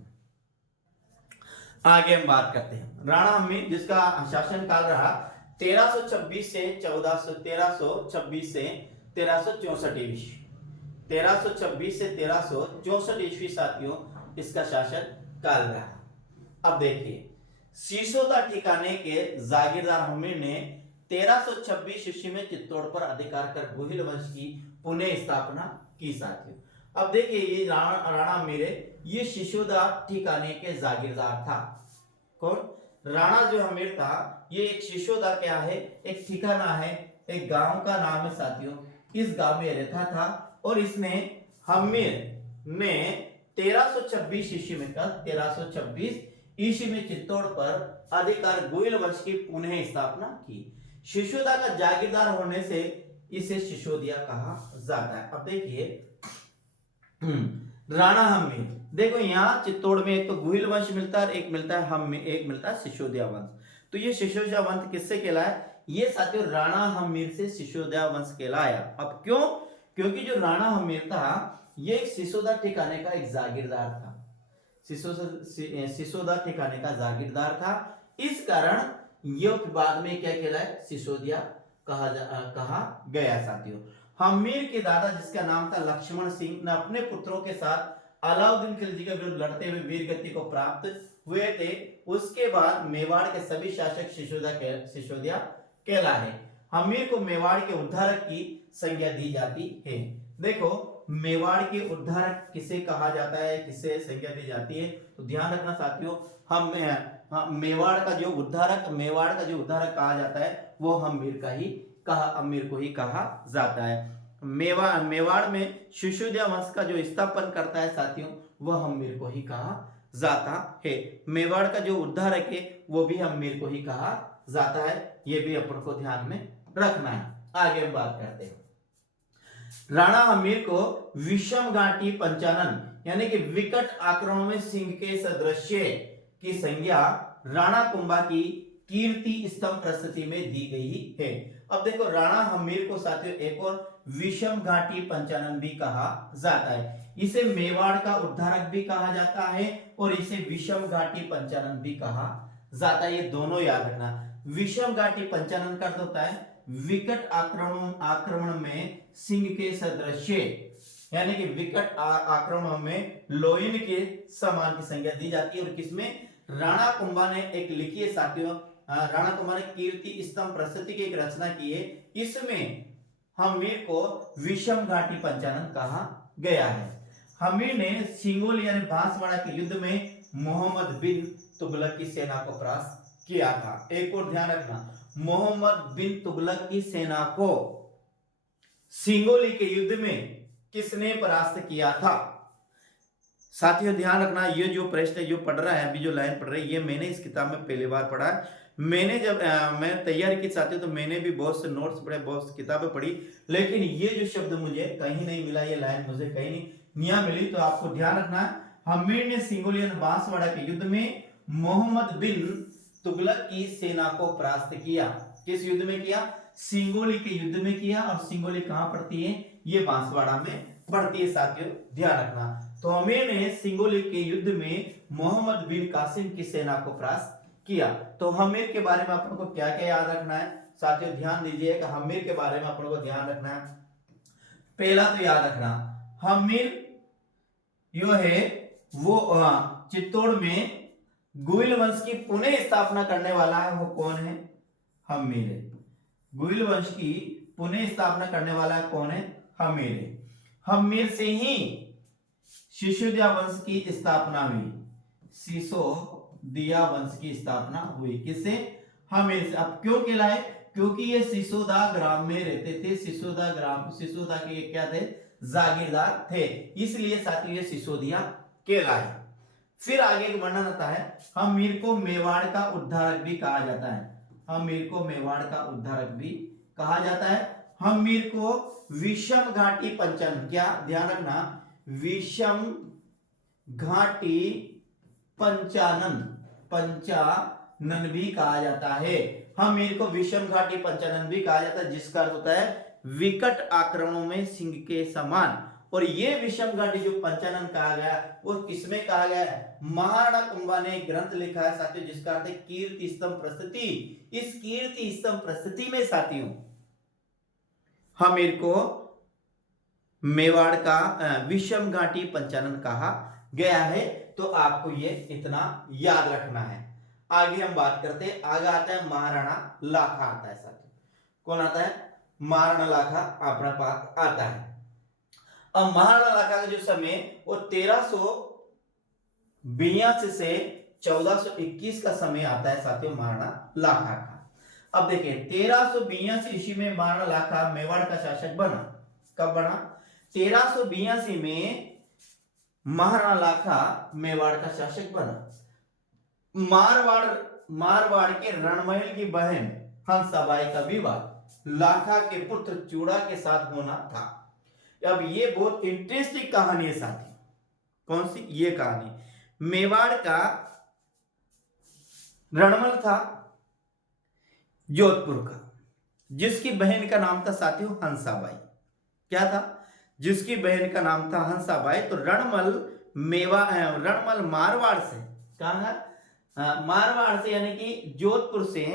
आगे हम बात करते हैं राणा हम्मीर, जिसका शासन काल रहा 1326 से 1326 से 1364 ईस्वी, 1326 से 1364 ईस्वी साथियों इसका शासन काल रहा। अब देखिए, सिसोदा ठिकाने के जागीरदार हम्मीर ने 1326 ईस्वी में चित्तौड़ पर अधिकार कर गुहिल वंश की पुनः स्थापना की साथियों। अब देखिए, ये राणा हम्मीर है, ये सिसोदा ठिकाने के जागीरदार था। कौन? राणा जो हम्मीर था ये एक सिसोदा क्या है? एक ठिकाना है, एक गांव का नाम है साथियों। इस गांव में रहता था और इसने हम्मीर ने 1326 ईस्वी में, कल 1326 ईस्वी में चित्तौड़ पर अधिकार गुहिल वंश की पुनः स्थापना की। सिसोदा का जागीरदार होने से इसे सिसोदिया कहा जाता है। अब देखिए राणा हम्मीर, देखो यहाँ चित्तौड़ में एक तो गुहिल वंश मिलता है, एक मिलता है हम्मीर, एक मिलता है सिसोदिया वंश। तो ये सिसोदिया वंश किससे कहलाया? ये साथियों राणा हम्मीर से सिसोदिया वंश कहलाया। अब क्यों? क्योंकि जो राणा हम्मीर था ये एक सिसोदा ठिकाने का एक जागीरदार था, सिसोदा ठिकाने का जागीरदार था। इस कारण ये बाद में क्या कहलाए? सिसोदिया कहा गया साथियों। हम्मीर के दादा जिसका नाम था लक्ष्मण सिंह ने अपने पुत्रों के साथ अलाउद्दीन खिलजी के विरुद्ध लड़ते हुए वीरगति को प्राप्त हुए थे। उसके बाद मेवाड़ के सभी शासक सिसोदिया कहलाए। हम्मीर को मेवाड़ के उद्धारक की संज्ञा दी जाती है। देखो मेवाड़ के उद्धारक किसे कहा जाता है, किसे संज्ञा दी जाती है, तो ध्यान रखना साथियों, मेवाड़ का जो उद्धारक कहा जाता है वो हम्मीर को ही कहा जाता है। मेवाड़ में सिसोदिया वंश का जो स्थापन करता है साथियों वह हम्मीर को ही कहा जाता है। मेवाड़ का जो उद्धारक है वो भी हम्मीर को ही कहा जाता है, ये भी अपन को ध्यान में रखना है। आगे हम बात करते हैं। राणा हम्मीर को विषम घाटी पंचानन यानी कि विकट आक्रमण में सिंह के सदृश्य की संज्ञा राणा कुंभा की कीर्ति स्तंभ प्रस्तुति में दी गई है। अब देखो राणा हम्मीर को साथियों एक और विषम घाटी पंचानन भी कहा जाता है। इसे मेवाड़ का उद्धारक भी कहा जाता है और इसे विषम घाटी पंचानन भी कहा जाता है, ये दोनों याद रखना। विषम घाटी पंचानन का अर्थ होता है विकट आक्रमण में सिंह के सदृश्य, यानी कि विकट आक्रमण में लोइन के समान की संज्ञा दी जाती है। और किसमें? राणा कुंभा ने एक लिखी है साथियों, राणा कुंभा ने कीर्ति स्तंभ प्रस्तुति की एक रचना की है, इसमें हम्मीर को विषम घाटी पंचानन कहा गया है। हम्मीर ने सिंगोल यानी बांसवाड़ा के युद्ध में मोहम्मद बिन तुगलक की सेना को परास्त किया था। एक और ध्यान रखना, मोहम्मद बिन तुगलक की सेना को सिंगोली के युद्ध में किसने परास्त किया था? साथियों ध्यान रखना, ये जो प्रश्न जो पढ़ रहा है अभी, जो लाइन पढ़ रही है, ये मैंने इस किताब में पहली बार पढ़ा है। मैंने जब मैं तैयारी की साथियों, तो मैंने भी बहुत से नोट्स पढ़े, बहुत सी किताबें पढ़ी, लेकिन ये जो शब्द मुझे कहीं नहीं मिला, ये लाइन मुझे कहीं नहीं मिली। तो आपको ध्यान रखना है, हमीर ने सिंगोलियन बांसवाड़ा के युद्ध में मोहम्मद बिन तुगलक की सेना को परास्त किया। किस युद्ध में किया? सिंगोली के युद्ध में किया। और सिंगोली कहां पड़ती है? ये बांसवाड़ा में पड़ती है साथियों, ध्यान रखना। तो हमीर ने सिंगोली के युद्ध में मोहम्मद बिन कासिम की सेना को परास्त किया। तो हमीर के बारे में अपन को क्या क्या याद रखना है साथियों? ध्यान दीजिएगा, हमीर के बारे में अपन को ध्यान रखना है। पहला तो याद रखना, हमीर यो है वो चित्तौड़ में गुइल वंश की पुनः स्थापना करने वाला है। वो कौन है? हमीर है। गुइल वंश की पुनः स्थापना करने वाला है कौन है? हमीर है। हमीर से ही सिसोदिया वंश की स्थापना हुई। सिसोदिया वंश की स्थापना हुई किससे? हमीर से। अब क्यों कहलाए? क्योंकि ये सिसोदा ग्राम में रहते थे। सिसोदा के ये क्या थे? जागीरदार थे, इसलिए साथियों ये सिसोदिया कहलाए। फिर आगे एक वर्णन आता है, हमीर को मेवाड़ का उद्धारक भी कहा जाता है। हमीर को मेवाड़ का उद्धारक भी कहा जाता है। हमीर को विषम घाटी पंचानन, क्या ध्यान रखना, विषम घाटी पंचानन भी कहा जाता है। हमीर को विषम घाटी पंचानन भी कहा जाता है, जिसका अर्थ होता है विकट आक्रमणों में सिंह के समान। और ये विषम घाटी जो पंचानन कहा गया, वो किसमें कहा गया है? महाराणा कुंभा ने एक ग्रंथ लिखा है साथियों, जिसका अर्थ है कीर्ति स्तंभ प्रस्तुति। इस कीर्ति स्तंभ प्रस्तुति में साथियों हमीर को मेवाड़ का विषम घाटी पंचानन कहा गया है। तो आपको ये इतना याद रखना है। आगे हम बात करते हैं, आगे आता है महाराणा लाखा आता है साथियों। कौन आता है? महाराणा लाखा अपना पास आता है। अब महाराणा लाखा का जो समय वो 1382 से 1421 का समय आता है साथियों महाराणा लाखा का। अब देखिए 1382 ईस्वी में महाराणा लाखा मेवाड़ का शासक बना। कब बना? 1382 में महाराणा लाखा मेवाड़ का शासक बना। मारवाड़ के रणमहल की बहन हंसाबाई का विवाह लाखा के पुत्र चूड़ा के साथ होना था। अब ये बहुत इंटरेस्टिंग कहानी है साथी। कौन सी? ये कहानी मेवाड़ का रणमल था जोधपुर का, जिसकी बहन का नाम था साथियों हंसाबाई। क्या था? जिसकी बहन का नाम था हंसाबाई। तो रणमल मारवाड़ से, कहां है? मारवाड़ से, यानी कि जोधपुर से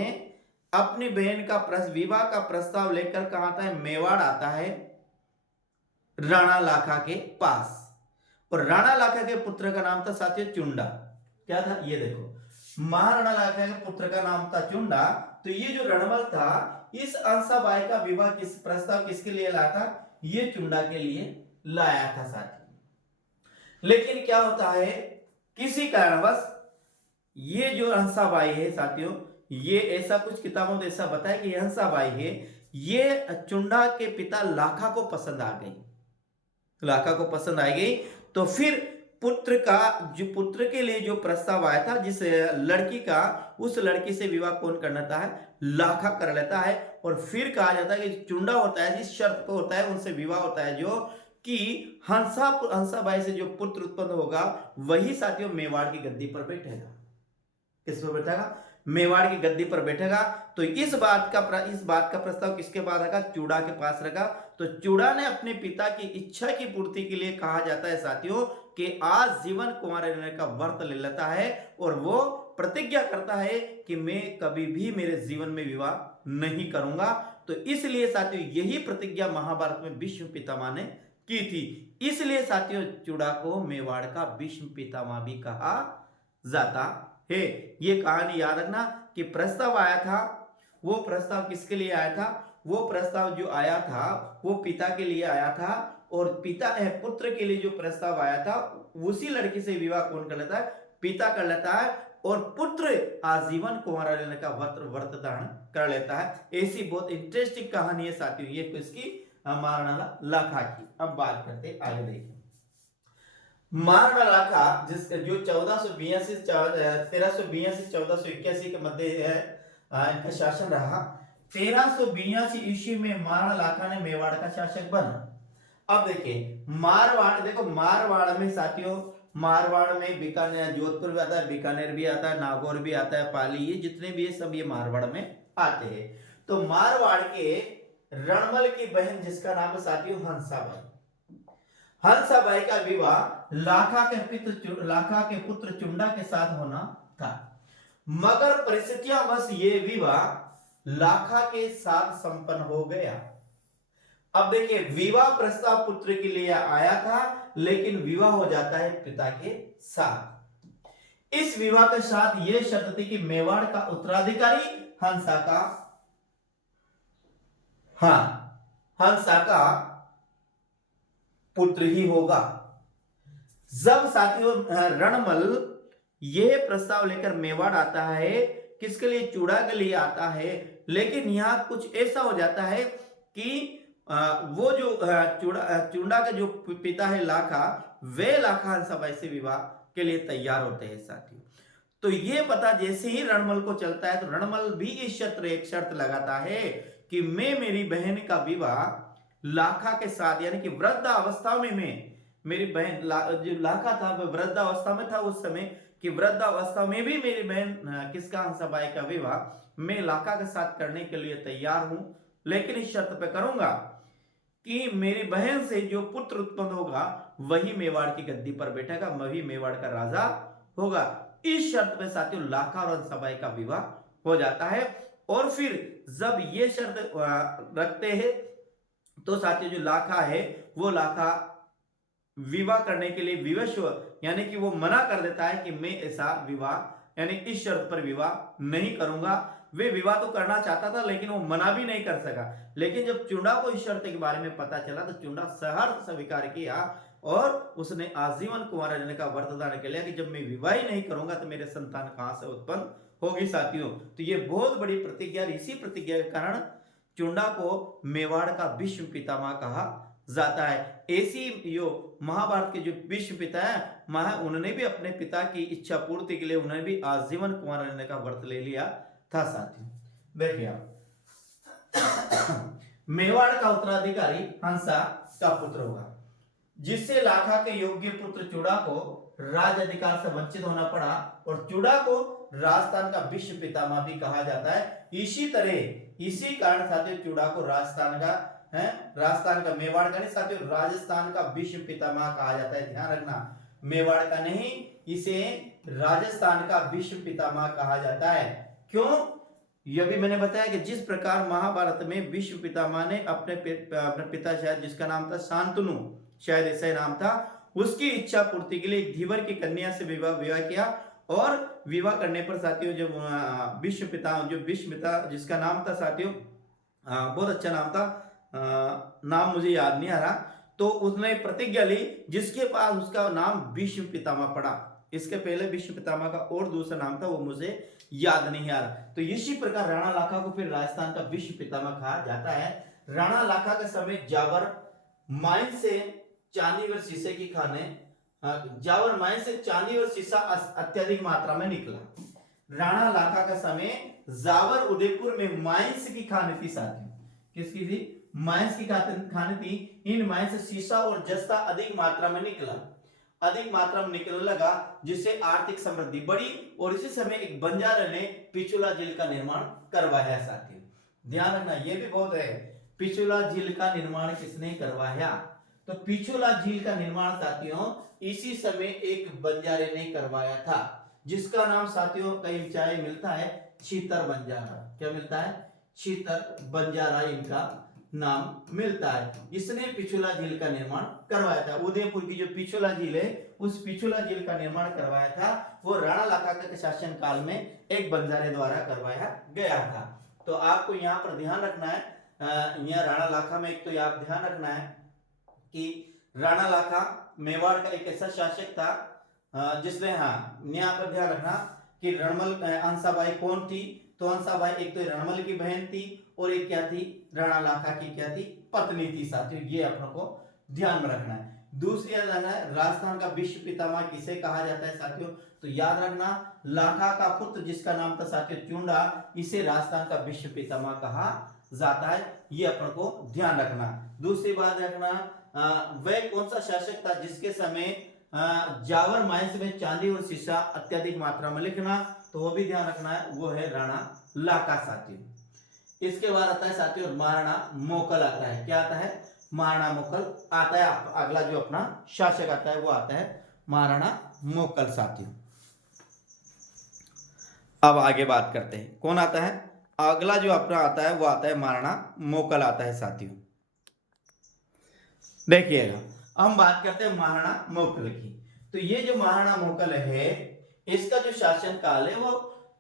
अपनी बहन का विवाह का प्रस्ताव लेकर कहां आता है? मेवाड़ आता है राणा लाखा के पास। और राणा लाखा के पुत्र का नाम था साथियों चुंडा। क्या था? ये देखो, महाराणा लाखा के पुत्र का नाम था चुंडा। तो ये जो रणमल था, इस हंसाबाई का विवाह प्रस्ताव किसके लिए लाया था? ये चुंडा के लिए लाया था साथियों। लेकिन क्या होता है, किसी कारणवश ये जो हंसाबाई है साथियों, ये ऐसा कुछ किताबों में ऐसा बताया कि हंसाबाई है, ये चुंडा के पिता लाखा को पसंद आ गई। लाखा को पसंद आ गई। तो फिर पुत्र के लिए जो प्रस्ताव आया था, जिस लड़की का, उस लड़की से विवाह कौन कर लेता है? लाखा कर लेता है। और फिर कहा जाता है कि चुंडा होता है, जिस शर्त पे होता है उनसे विवाह होता है, जो कि हंसाबाई से जो पुत्र उत्पन्न होगा वही साथियों मेवाड़ की गद्दी पर बैठेगा। किस पर बैठेगा? मेवाड़ की गद्दी पर बैठेगा। तो इस बात का प्रस्ताव किसके पास रखा? चूड़ा के पास रखा। तो चूड़ा ने अपने पिता की इच्छा की पूर्ति के लिए, कहा जाता है साथियों, कि आज जीवन कुंवारे रहने का व्रत ले लेता है और वो प्रतिज्ञा करता है कि मैं कभी भी मेरे जीवन में विवाह नहीं करूंगा। तो इसलिए साथियों यही प्रतिज्ञा महाभारत में भीष्म पितामह ने की थी। इसलिए साथियों चूड़ा को मेवाड़ का भीष्म पितामह भी कहा जाता है। ये कहानी याद रखना कि प्रस्ताव आया था, वो प्रस्ताव किसके लिए आया था? वो प्रस्ताव जो आया था वो पिता के लिए आया था। और पुत्र के लिए जो प्रस्ताव आया था, उसी लड़की से विवाह कौन कर लेता है? पिता कर लेता है। और पुत्र आजीवन कुंवारा रहने का व्रत धारण कर लेता है। ऐसी बहुत इंटरेस्टिंग कहानी है साथियों, ये इसकी महाराणा लाखा की। अब बात करते आगे, देखिए महाराणा लाखा जिसका जो 1482 1382 1481 के मध्य है इनका शासन रहा। 1382 ईस्वी में महाराणा लाखा ने मेवाड़ का शासक बना। अब देखिए मारवाड़, देखो मारवाड़ में साथियों, मारवाड़ में बीकानेर, जोधपुर भी आता है, बीकानेर भी आता है, नागौर भी आता है, पाली, ये जितने भी है सब ये मारवाड़ में आते हैं। तो मारवाड़ के रणमल की बहन जिसका नाम है साथियों हंसाबाई, हंसाबाई का विवाह लाखा के पुत्र चुंडा के साथ होना था, मगर परिस्थितियां बस ये विवाह लाखा के साथ संपन्न हो गया। अब देखिए विवाह प्रस्ताव पुत्र के लिए आया था, लेकिन विवाह हो जाता है पिता के साथ। इस विवाह के साथ यह शर्त थी कि मेवाड़ का उत्तराधिकारी हंसा का पुत्र ही होगा। जब साथियों रणमल यह प्रस्ताव लेकर मेवाड़ आता है, किसके लिए, चूड़ा के लिए आता है, लेकिन यहां कुछ ऐसा हो जाता है कि वो जो चूड़ा के जो पिता है लाखा, वे लाखा हंसाबाई से विवाह के लिए तैयार होते हैं साथियों। तो ये पता जैसे ही रणमल को चलता है, तो रणमल भी एक शर्त लगाता है कि मैं मेरी बहन का विवाह लाखा के साथ, यानी कि वृद्धावस्था में मैं, मेरी बहन जो लाखा था वह वृद्धावस्था में था उस समय, कि वृद्धावस्था में भी मेरी बहन किसका, हंसाबाई का विवाह मैं लाखा के साथ करने के लिए तैयार हूं, लेकिन इस शर्त पे करूंगा कि मेरी बहन से जो पुत्र उत्पन्न होगा वही मेवाड़ की गद्दी पर बैठेगा, वही मेवाड़ का राजा होगा। इस शर्त पे साथियों लाखा और हंसाबाई का विवाह हो जाता है। और फिर जब ये शर्त रखते हैं तो साथियों जो लाखा है वो लाखा विवाह करने के लिए विवश, यानी कि वो मना कर देता है कि मैं ऐसा विवाह, यानी इस शर्त पर विवाह नहीं करूंगा। वे विवाह तो करना चाहता था लेकिन वो मना भी नहीं कर सका। लेकिन जब चुंडा को इस शर्त के बारे में पता चला तो चुंडा सहर्ष स्वीकार किया और उसने आजीवन कुंवारा रहने का वरदान के लिया कि जब मैं विवाह ही नहीं करूंगा तो मेरे संतान कहां से उत्पन्न होगी साथियों। तो ये बहुत बड़ी प्रतिज्ञा, इसी प्रतिज्ञा के कारण चुंडा को मेवाड़ का विश्व पितामह कहा जाता है। ऐसी जो महाभारत के जो विश्व पिता है उन्होंने भी अपने पिता की इच्छा पूर्ति के लिए उन्होंने भी आजीवन कुंवारा रहने का व्रत ले लिया था साथियों। देखिए आप मेवाड़ का उत्तराधिकारी हंसा का पुत्र होगा, जिससे लाखा के योग्य पुत्र चूड़ा को राज अधिकार से वंचित होना पड़ा और चूड़ा को राजस्थान का विश्व पितामह भी कहा जाता है। इसी तरह इसी कारण साथियों चूड़ा को राजस्थान का मेवाड़ का नहीं साथियों, राजस्थान का विश्व पितामह कहा जाता है। ध्यान रखना, मेवाड़ का नहीं, इसे राजस्थान का विश्व पितामह कहा जाता है। क्यों? यह भी मैंने बताया कि जिस प्रकार महाभारत में विश्व पितामह ने अपने पिता शायद जिसका नाम था शांतनु, शायद ऐसा ही नाम था, उसकी इच्छा पूर्ति के लिए धीवर की कन्या से विवाह किया और विवाह करने पर साथियों जब विश्व पिता जिसका नाम था साथियों, बहुत अच्छा नाम था, नाम मुझे याद नहीं आ रहा, तो उसने प्रतिज्ञा ली जिसके पास उसका नाम विश्व पितामह पड़ा। इसके पहले विश्व पितामह का और दूसरा नाम था वो मुझे याद नहीं आ रहा। तो इसी प्रकार राणा लाखा को फिर राजस्थान का विश्व पितामह कहा जाता है। राणा लाखा के समय जावर माइन से चांदी और शीशे की जावर माइन से चांदी और शीशा अत्यधिक मात्रा में निकला। राणा लाखा का समय जावर उदयपुर में माइंस की खान थी साथियों, किसकी थी? माइंस की खान थी। इन माइंस से शीशा और जस्ता अधिक मात्रा में निकलने लगा, जिससे आर्थिक समृद्धि बढ़ी और इसी समय एक बंजारे ने पिछुला झील का निर्माण करवाया साथियों। ध्यान रखना, यह भी बहुत है, पिछुला झील का निर्माण किसने करवाया? तो पिछुला झील का निर्माण साथियों इसी समय एक बंजारे ने करवाया था, जिसका नाम साथियों कई चाहे मिलता है छीतर बंजारा। क्या मिलता है? छीतर बंजारा इनका नाम मिलता है। इसने पिछुला झील का निर्माण करवाया था। उदयपुर की जो पिछुला झील है उस पिछुला झील का निर्माण करवाया था वो राणा लाखा के शासन काल में एक बंजारे द्वारा करवाया गया था। तो आपको यहाँ पर ध्यान रखना है, यहाँ राणा लाखा में एक तो आप ध्यान रखना है कि राणा लाखा मेवाड़ का एक ऐसा शासक था जिसने यहाँ पर ध्यान रखना कि रणमल हंसाबाई कौन थी, तो हंसाबाई एक तो रणमल की बहन थी और एक क्या थी, राणा लाखा की क्या थी, पत्नी थी साथियों। ये अपनों को ध्यान में रखना है। दूसरी याद रखना है, राजस्थान का विश्व पितामह किसे कहा जाता है साथियों, तो याद रखना लाखा का पुत्र जिसका नाम था साथियों चुंडा, इसे राजस्थान का विश्व पितामह कहा जाता है। ये अपन को ध्यान रखना। दूसरी बात रखना, वह कौन सा शासक था जिसके समय जावर माइंस में चांदी और शीशा अत्यधिक मात्रा में लिखना, तो वो भी ध्यान रखना है, वो है राणा लाखा साथियों। इसके बाद आता है साथियों महाराणा मोकल आता है। क्या आता है, महाराणा मोकल आता है। अगला जो अपना शासक आता है वो आता है महाराणा मोकल साथियों। अब आगे बात करते हैं कौन आता है, अगला जो अपना आता है वो आता है महाराणा मोकल आता है साथियों। देखिएगा हम बात करते हैं महाराणा मोकल की। तो ये जो महाराणा मोकल है इसका जो शासन काल है वो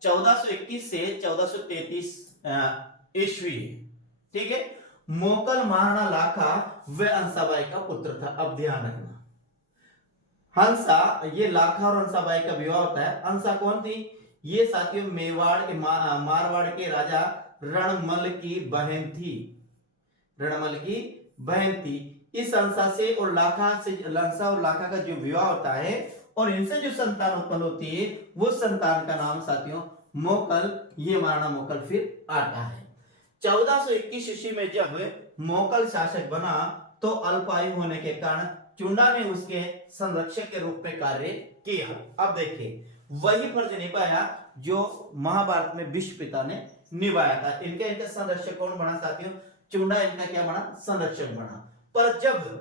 1421 से 1433 ईस्वी है। ठीक है। मोकल महाराणा लाखा व हंसाबाई का पुत्र था। अब ध्यान रखना, हंसा, ये लाखा और हंसाबाई का विवाह होता है। हंसा कौन थी, ये साथियों मेवाड़ के मारवाड़ के राजा रणमल की बहन थी। रणमल की बहन थी। इस हंसा से और लाखा से, हंसा और लाखा का जो विवाह होता है और इनसे जो संतान उत्पन्न होती है वो संतान का नाम साथियों मोकल, ये महाराणा मोकल फिर आता है। 1421 ईस्वी में जब मोकल शासक बना तो अल्पायु होने के कारण चुंडा ने उसके संरक्षक के रूप में कार्य किया। अब देखिए वही फर्ज निभाया जो महाभारत में भीष्म पिता ने निभाया था। इनका संरक्षक कौन बना साथियों, चुंडा इनका क्या बना, संरक्षक बना। पर जब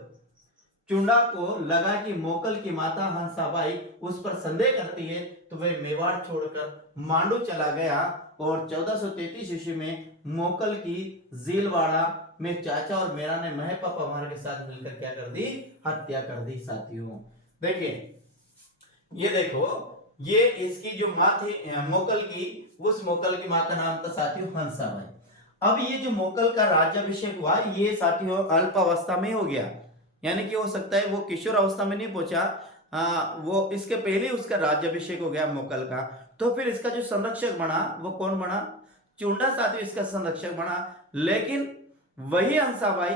चुंडा को लगा कि मोकल की माता हंसाबाई उस पर संदेह करती है तो वह मेवाड़ छोड़कर मांडू चला गया और 1433 ईस्वी में मोकल की झीलवाड़ा में चाचा और मेरा ने महपा पवार के साथ मिलकर क्या कर दी, हत्या कर दी साथियों। देखिए ये देखो, ये इसकी जो माँ थी मोकल की, उस मोकल की माँ का नाम था साथियों हंसाबाई। अब ये जो मोकल का राज्याभिषेक हुआ ये साथियों अल्प अवस्था में हो गया, यानी कि हो सकता है वो किशोर अवस्था में नहीं पहुंचा, वो इसके पहले उसका राज्याभिषेक हो गया मोकल का। तो फिर इसका जो संरक्षक बना वो कौन बना, चुंडा साथियों इसका संरक्षक बना। लेकिन वही हंसाबाई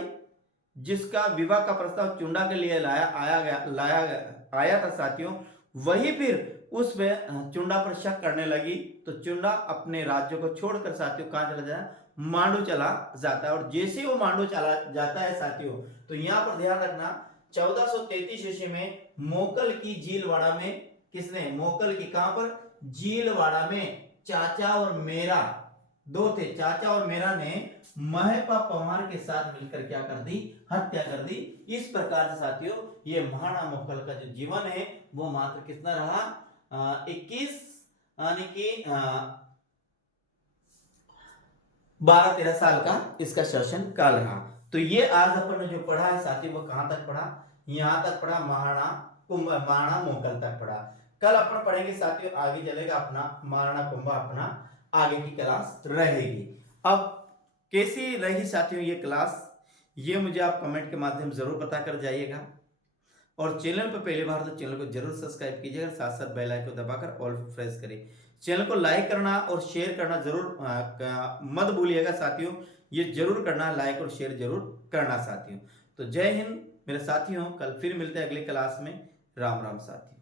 जिसका विवाह का प्रस्ताव चुंडा के लिए आया था साथियों, वही फिर उस पे चुंडा पर शक करने लगी। तो चुंडा अपने राज्य को छोड़कर साथियों कहां चला जाए, मांडू चला जाता है। और जैसे वो मांडू चला जाता है साथियों, तो यहाँ पर ध्यान रखना 1433 ईस्वी में मोकल की झीलवाड़ा में, किसने, मोकल की कहां पर, झीलवाड़ा में चाचा और मेरा दो थे, चाचा और मेरा ने महपा पवार के साथ मिलकर क्या कर दी, हत्या कर दी। इस प्रकार से साथियों ये महाराणा मोकल का जो जीवन है वो मात्र कितना रहा, 21 यानी कि 12-13 साल का इसका शासन काल रहा। तो ये आज अपन ने जो पढ़ा है साथियों वो कहां तक पढ़ा, यहां तक पढ़ा, महाराणा मोकल तक पढ़ा। कल अपन पढ़ेंगे साथियों, आगे चलेगा अपना महाराणा कुंभा, अपना आगे की क्लास रहेगी। अब कैसी रही साथियों ये क्लास, ये मुझे आप कमेंट के माध्यम जरूर बता कर जाइएगा। और चैनल पर पहली बार तो चैनल को जरूर सब्सक्राइब कीजिएगा, साथ साथ बेल आइकन को दबाकर ऑल प्रेस करिए। चैनल को लाइक करना और शेयर करना जरूर मत भूलिएगा साथियों, ये जरूर करना, लाइक और शेयर जरूर करना साथियों। तो जय हिंद मेरे साथियों, कल फिर मिलते हैं अगली क्लास में। राम राम साथियों।